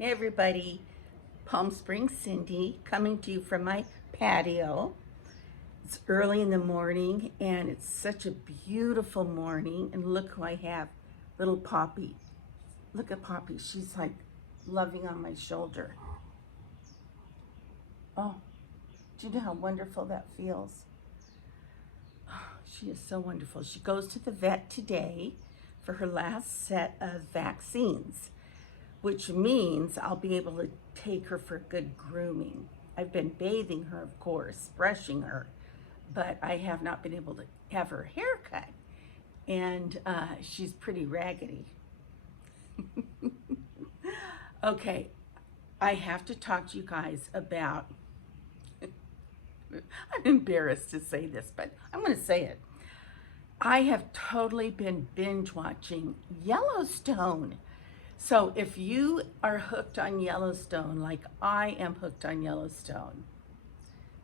Hey everybody, Palm Springs Cindy coming to you from my patio. It's early in the morning and it's such a beautiful morning, and look who I have, little Poppy. Look at Poppy, she's like loving on my shoulder. Oh, do you know how wonderful that feels? Oh, she is so wonderful. She goes to the vet today for her last set of vaccines, which means I'll be able to take her for good grooming. I've been bathing her, of course, brushing her, but I have not been able to have her hair cut. And she's pretty raggedy. Okay, I have to talk to you guys about, I'm embarrassed to say this, but I'm going to say it. I have totally been binge watching Yellowstone. So if you are hooked on Yellowstone, like I am hooked on Yellowstone,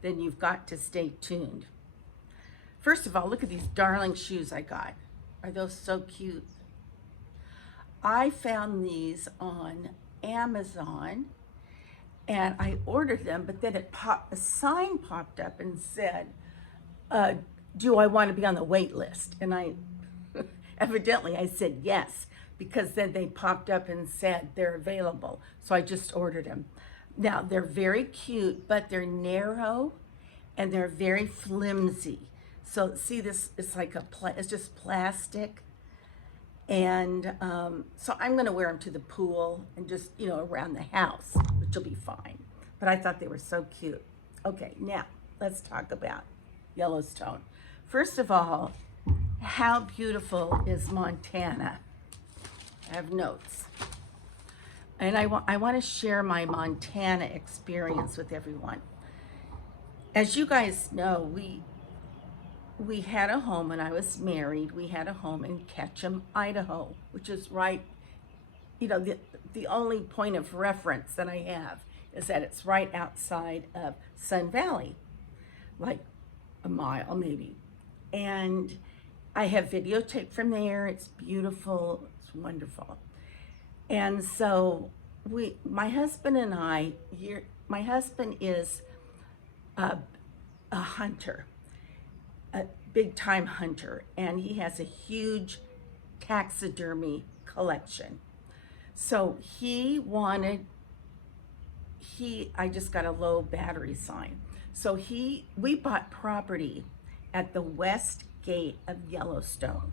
then you've got to stay tuned. First of all, look at these darling shoes I got. Are those so cute? I found these on Amazon and I ordered them, but then a sign popped up and said, do I want to be on the wait list? And evidently I said yes, because then they popped up and said they're available. So I just ordered them. Now they're very cute, but they're narrow and they're very flimsy. So see this, it's like it's just plastic. And so I'm gonna wear them to the pool and just, around the house, which will be fine. But I thought they were so cute. Okay, now let's talk about Yellowstone. First of all, how beautiful is Montana? I have notes. And I want to share my Montana experience with everyone. As you guys know, we had a home when I was married. We had a home in Ketchum, Idaho, which is right, the only point of reference that I have is that it's right outside of Sun Valley, like a mile maybe. And I have videotape from there. It's beautiful, it's wonderful. And so my husband and I, my husband is a hunter, a big time hunter, and he has a huge taxidermy collection. So I just got a low battery sign. So we bought property at the west gate of Yellowstone.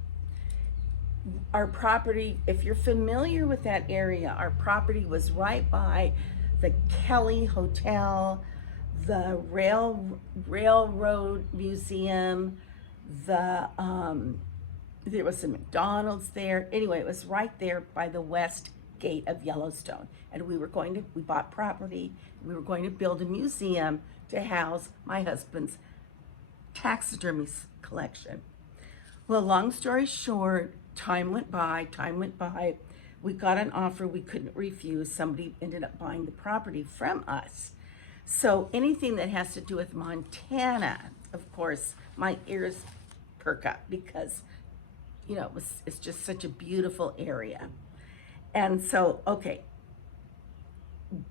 Our property, if you're familiar with that area, our property was right by the Kelly Hotel, the Railroad Museum, there was a McDonald's there. Anyway, it was right there by the west gate of Yellowstone. And we bought property. We were going to build a museum to house my husband's taxidermy collection. Well, long story short, time went by. We got an offer we couldn't refuse. Somebody ended up buying the property from us. So anything that has to do with Montana, of course, my ears perk up because, it's just such a beautiful area. And so, okay,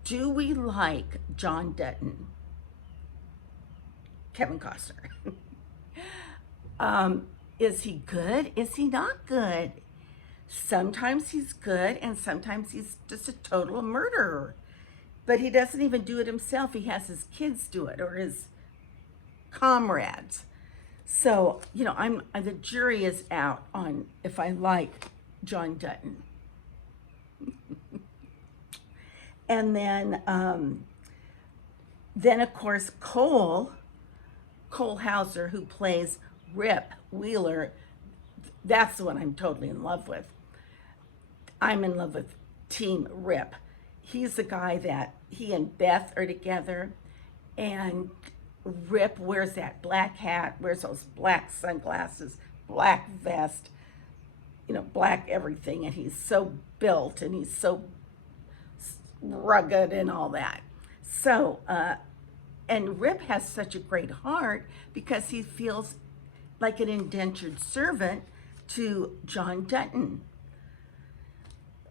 do we like John Dutton? Kevin Costner. Is he good? Is he not good? Sometimes he's good and sometimes he's just a total murderer. But he doesn't even do it himself. He has his kids do it, or his comrades. So, the jury is out on if I like John Dutton. And then of course, Cole Hauser, who plays Rip Wheeler, that's the one I'm totally in love with. I'm in love with Team Rip. He's the guy that he and Beth are together, and Rip wears that black hat, wears those black sunglasses, black vest, black everything, and he's so built and he's so rugged and all that. So, and Rip has such a great heart because he feels like an indentured servant to John Dutton.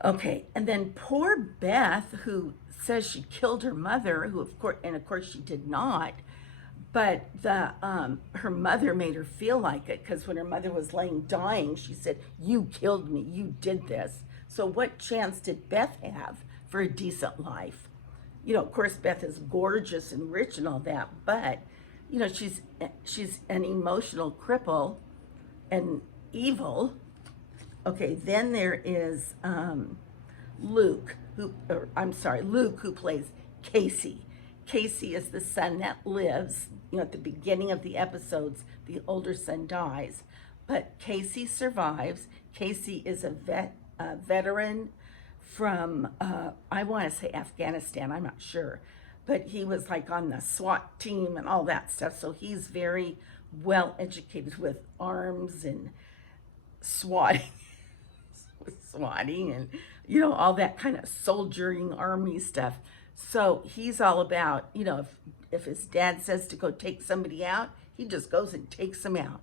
Okay, and then poor Beth, who says she killed her mother, who of course she did not, but the her mother made her feel like it, because when her mother was laying dying, she said, "You killed me. You did this." So what chance did Beth have for a decent life? Of course, Beth is gorgeous and rich and all that, but she's an emotional cripple and evil. Okay, then there is Luke, who plays Casey. Casey is the son that lives. At the beginning of the episodes, the older son dies, but Casey survives. Casey is a veteran from, I want to say Afghanistan, I'm not sure, but he was like on the SWAT team and all that stuff, so he's very well educated with arms and swatting, swatting and, all that kind of soldiering army stuff. So he's all about, if his dad says to go take somebody out, he just goes and takes them out.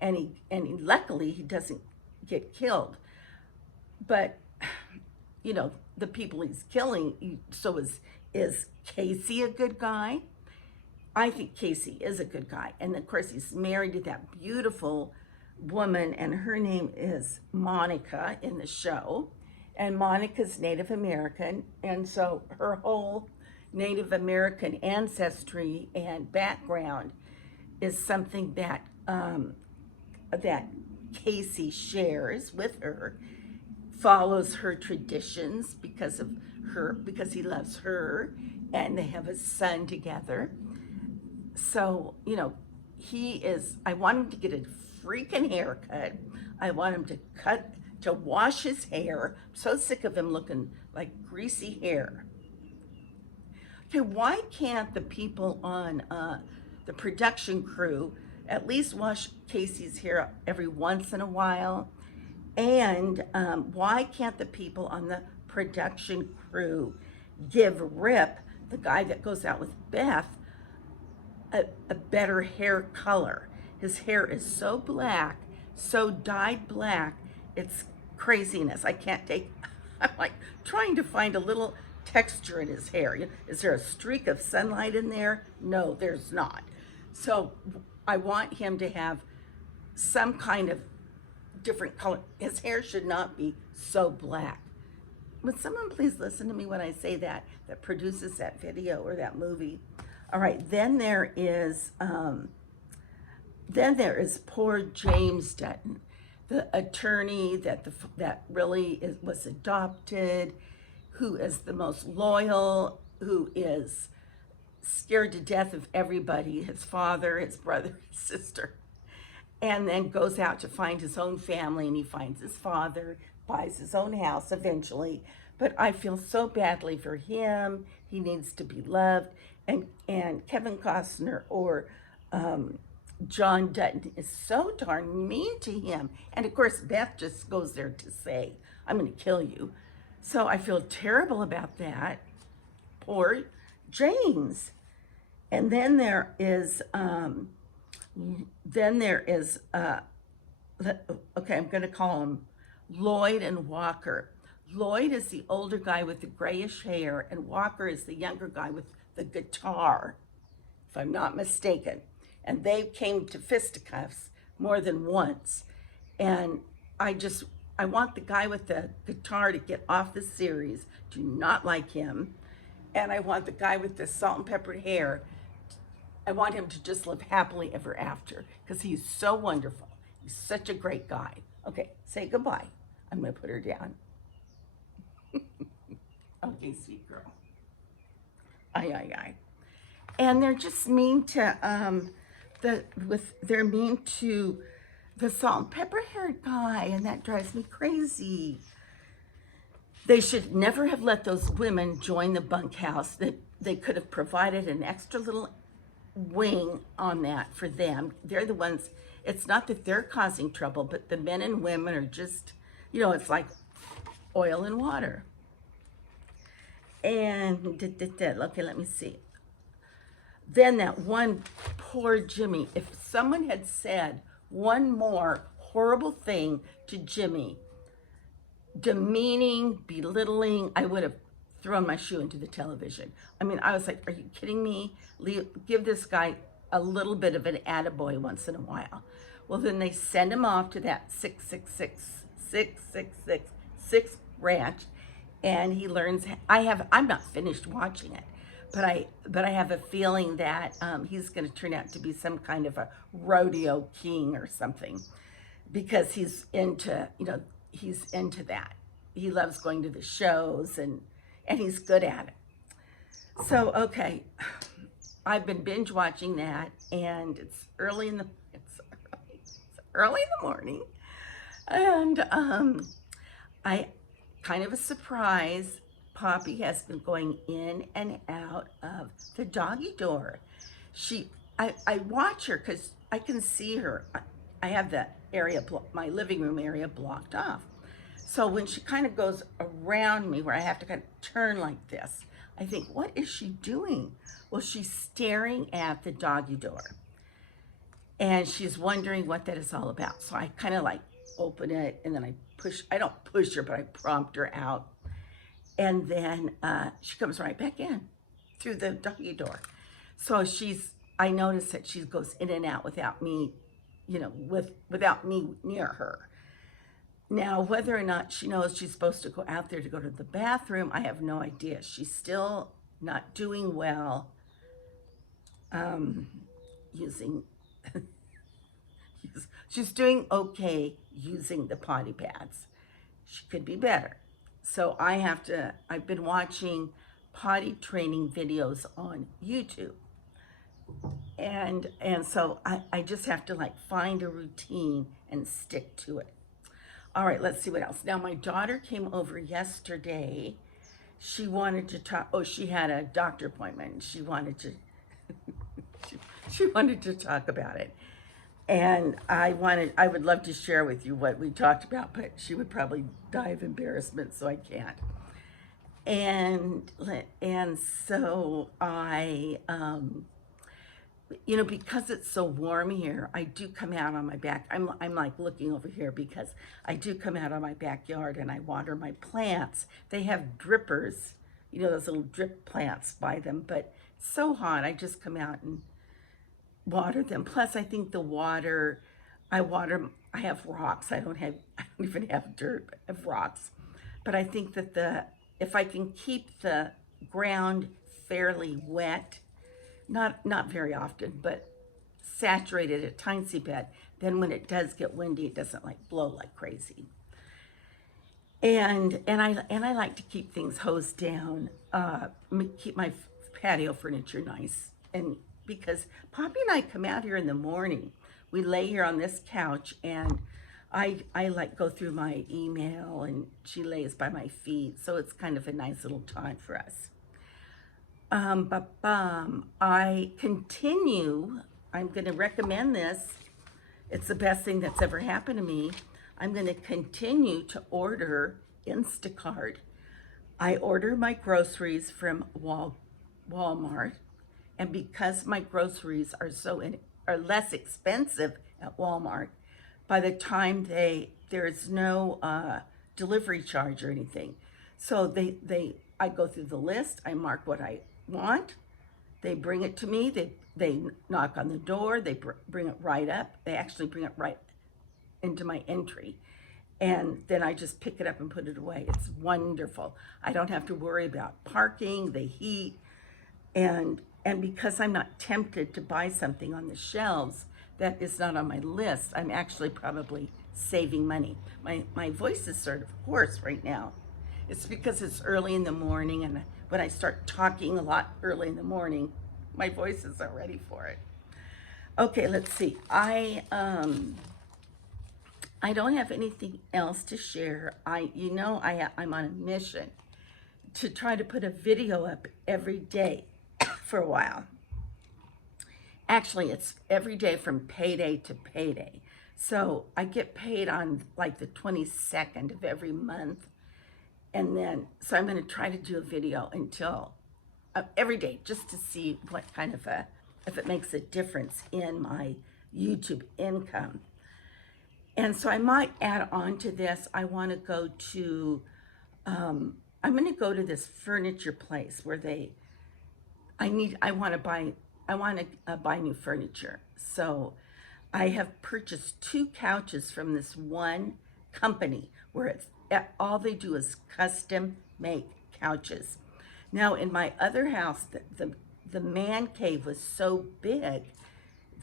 And he luckily he doesn't get killed. But, the people he's killing, so is Casey a good guy? I think Casey is a good guy. And of course he's married to that beautiful woman, and her name is Monica in the show. And Monica's Native American, and so her whole Native American ancestry and background is something that that Casey shares with her, follows her traditions because he loves her, and they have a son together. So, I want him to get a freaking haircut. I want him to wash his hair. I'm so sick of him looking like greasy hair. Okay, why can't the people on the production crew at least wash Casey's hair every once in a while? And why can't the people on the production crew give Rip, the guy that goes out with Beth, a better hair color? His hair is so black, so dyed black, it's craziness. I can't take, I'm like trying to find a little texture in his hair. Is there a streak of sunlight in there? No, there's not. So I want him to have some kind of different color. His hair should not be so black. Would someone please listen to me when I say that produces that video or that movie? All right, then there is poor James Dutton, the attorney that really was adopted, who is the most loyal, who is scared to death of everybody, his father, his brother, his sister, and then goes out to find his own family, and he finds his father, buys his own house eventually. But I feel so badly for him. He needs to be loved. And Kevin Costner or John Dutton is so darn mean to him. And of course, Beth just goes there to say, "I'm going to kill you." So I feel terrible about that. Poor James. And then there is, okay, I'm going to call him Lloyd and Walker. Lloyd is the older guy with the grayish hair, and Walker is the younger guy with the guitar, if I'm not mistaken. And they came to fisticuffs more than once. And I want the guy with the guitar to get off the series. Do not like him. And I want the guy with the salt and peppered hair, I want him to just live happily ever after, because he's so wonderful. He's such a great guy. Okay, say goodbye. I'm going to put her down. Okay, sweet girl. Aye. And they're just mean to they're mean to the salt and pepper haired guy, and that drives me crazy. They should never have let those women join the bunkhouse. They could have provided an extra little wing on that for them. They're the ones, it's not that they're causing trouble, but the men and women are just, it's like oil and water. And, okay, let me see. Then that one poor Jimmy, if someone had said one more horrible thing to Jimmy, demeaning, belittling. I would have thrown my shoe into the television. I mean, I was like, are you kidding me? Give this guy a little bit of an attaboy once in a while. Well, then they send him off to that 666 ranch, and he learns. I'm not finished watching it, but I have a feeling that he's going to turn out to be some kind of a rodeo king or something, because he's into that. He loves going to the shows, and he's good at it. So, okay, I've been binge watching that, and it's early in the morning, and I kind of a surprise. Poppy has been going in and out of the doggy door. I watch her because I can see her. I have that area, my living room area, blocked off. So when she kind of goes around me, where I have to kind of turn like this, I think, what is she doing? Well, she's staring at the doggy door, and she's wondering what that is all about. So I kind of like open it, and then I don't push her, but I prompt her out. And then she comes right back in through the doggy door. So I notice that she goes in and out without me, without me near her. Now, whether or not she knows she's supposed to go out there to go to the bathroom, I have no idea. She's still not doing well using, she's doing okay using the potty pads. She could be better. So I've been watching potty training videos on YouTube. And so I just have to like find a routine and stick to it. All right, let's see what else. Now, my daughter came over yesterday. She wanted to talk. Oh, she had a doctor appointment. She wanted to, she wanted to talk about it. And I would love to share with you what we talked about, but she would probably die of embarrassment, so I can't. And so I, because it's so warm here, I do come out on my back. I'm like looking over here because I do come out on my backyard and I water my plants. They have drippers, those little drip plants by them, but it's so hot, I just come out and water them. Plus, I think the water, I have rocks. I don't even have dirt, I have rocks. But I think that if I can keep the ground fairly wet, not very often, but saturated a tiny bit, then when it does get windy, it doesn't like blow like crazy. And I like to keep things hosed down, keep my patio furniture nice, and because Poppy and I come out here in the morning, we lay here on this couch, and I like go through my email, and she lays by my feet, so it's kind of a nice little time for us. I continue. I'm going to recommend this. It's the best thing that's ever happened to me. I'm going to continue to order Instacart. I order my groceries from Walmart, and because my groceries are less expensive at Walmart, by the time there's no delivery charge or anything. So I go through the list, I mark what I want, they bring it to me, they knock on the door, they bring it right up, they actually bring it right into my entry. And then I just pick it up and put it away. It's wonderful. I don't have to worry about parking, the heat, and because I'm not tempted to buy something on the shelves that is not on my list, I'm actually probably saving money. My voice is sort of hoarse right now. It's because it's early in the morning, and when I start talking a lot early in the morning, my voice is not ready for it. Okay, let's see. I don't have anything else to share. I'm on a mission to try to put a video up every day for a while. Actually, it's every day from payday to payday. So I get paid on like the 22nd of every month. And then, so I'm going to try to do a video until every day, just to see what kind of if it makes a difference in my YouTube income. And so I might add on to this. I want to go to, I'm going to go to this furniture place where I want to buy new furniture. So I have purchased 2 couches from this one company where all they do is custom make couches. Now in my other house, the man cave was so big,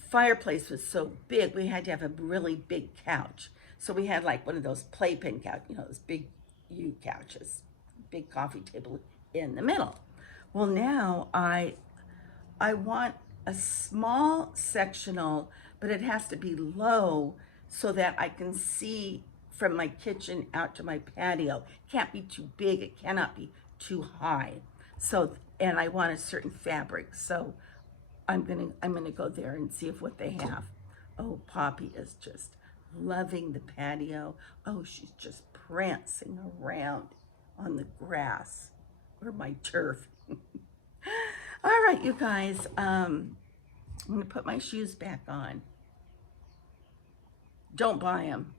fireplace was so big, we had to have a really big couch. So we had like one of those playpen couch, those big U couches, big coffee table in the middle. Well, now I want a small sectional, but it has to be low so that I can see from my kitchen out to my patio. It can't be too big, it cannot be too high. So, and I want a certain fabric. So I'm gonna go there and see what they have. Oh, Poppy is just loving the patio. Oh, she's just prancing around on the grass or my turf. All right, you guys, I'm gonna put my shoes back on. Don't buy them.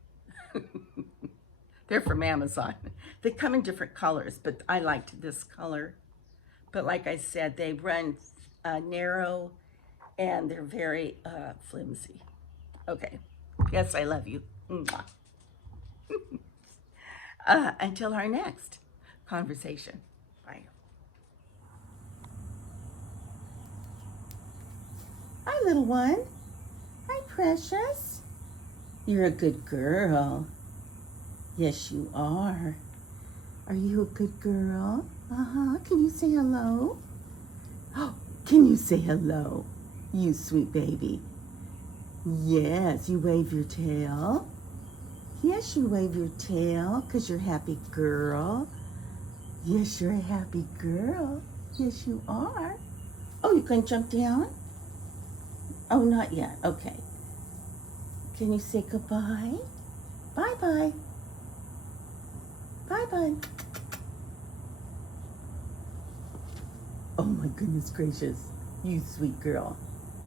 They're from Amazon. They come in different colors, but I liked this color. But like I said, they run narrow and they're very flimsy. Okay, yes, I love you. Mwah. Until our next conversation. Bye. Hi, little one. Hi, precious. You're a good girl. Yes, you are. Are you a good girl? Uh-huh. Can you say hello? Oh, can you say hello? You sweet baby. Yes, you wave your tail. Yes, you wave your tail because you're a happy girl. Yes, you're a happy girl. Yes, you are. Oh, you can jump down? Oh, not yet. Okay. Can you say goodbye? Bye-bye. Bye-bye. Oh, my goodness gracious. You sweet girl.